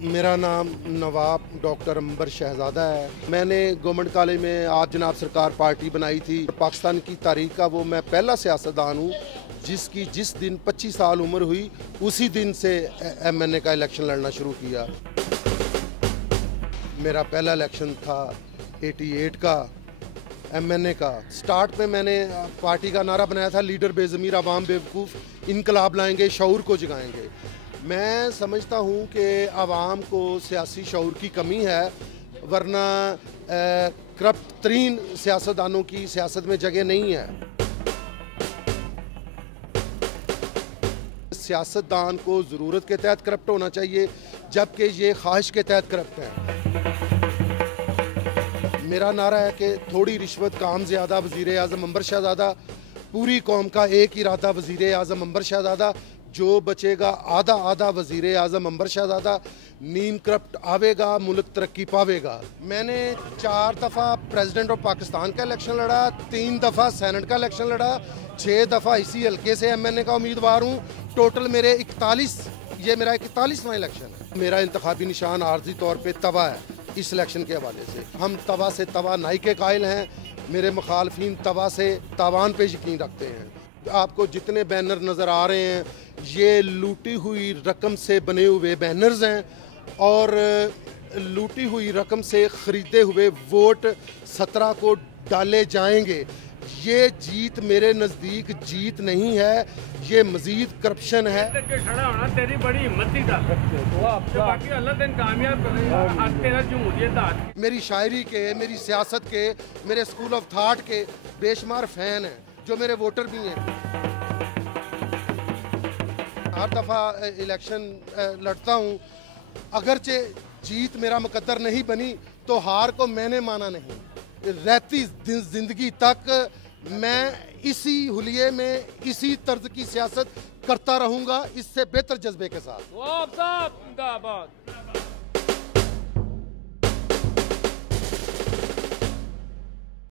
मेरा नाम नवाब डॉक्टर अंबर शहजादा है। मैंने गवर्नमेंट कॉलेज में आज जनाब सरकार पार्टी बनाई थी। पाकिस्तान की तारीख का वो मैं पहला सियासतदान हूँ जिसकी जिस दिन 25 साल उम्र हुई उसी दिन से MNA का इलेक्शन लड़ना शुरू किया। मेरा पहला इलेक्शन था 88 का MNA का। स्टार्ट में मैंने पार्टी का नारा बनाया था, लीडर बेज़मीर अवाम बेवकूफ़, इनकलाब लाएंगे, शऊर को जगाएंगे। मैं समझता हूँ कि आवाम को सियासी शऊर की कमी है, वरना करप्ट तरीन सियासतदानों की सियासत में जगह नहीं है। सियासतदान को ज़रूरत के तहत करप्ट होना चाहिए, जबकि ये ख्वाहिश के तहत करप्ट है। मेरा नारा है कि थोड़ी रिश्वत काम ज़्यादा, वज़ीर आज़म अंबर शहजादा। पूरी कौम का एक इरादा, वज़ीर आज़म अंबर शहजादा। जो बचेगा आधा आधा, वज़ीर आज़म अंबर शहजादा। नीम करप्ट आवेगा, मुल्क तरक्की पावेगा। मैंने 4 दफ़ा प्रेसिडेंट ऑफ पाकिस्तान का इलेक्शन लड़ा, 3 दफ़ा सेनेट का इलेक्शन लड़ा, 6 दफ़ा इसी हल्के से MNA का उम्मीदवार हूँ। टोटल मेरे 41, ये मेरा 41वां इलेक्शन है। मेरा इंतखाबी निशान आर्जी तौर पर तवा है। इस इलेक्शन के हवाले से हम तवा से तवा नाई के कायल हैं। मेरे मुखालफिन तवा से तावान पे यकीन रखते हैं। आपको जितने बैनर नज़र आ रहे हैं ये लूटी हुई रकम से बने हुए बैनर्स हैं और लूटी हुई रकम से ख़रीदे हुए वोट 17 को डाले जाएंगे। ये जीत मेरे नज़दीक जीत नहीं है, ये मजीद करप्शन है। खड़ा होना तेरी बड़ी हिम्मत थी था। बाकी अल्लाह दिन कामयाब कर। मेरी शायरी के, मेरी सियासत के, मेरे स्कूल ऑफ थाट के बेशुमार फ़ैन हैं जो मेरे वोटर भी हैं। हर दफ़ा इलेक्शन लड़ता हूँ, अगरचे जीत मेरा मुकद्दर नहीं बनी तो हार को मैंने माना नहीं। रहती जिंदगी तक मैं इसी हुलिये में इसी तर्ज की सियासत करता रहूँगा, इससे बेहतर जज्बे के साथ।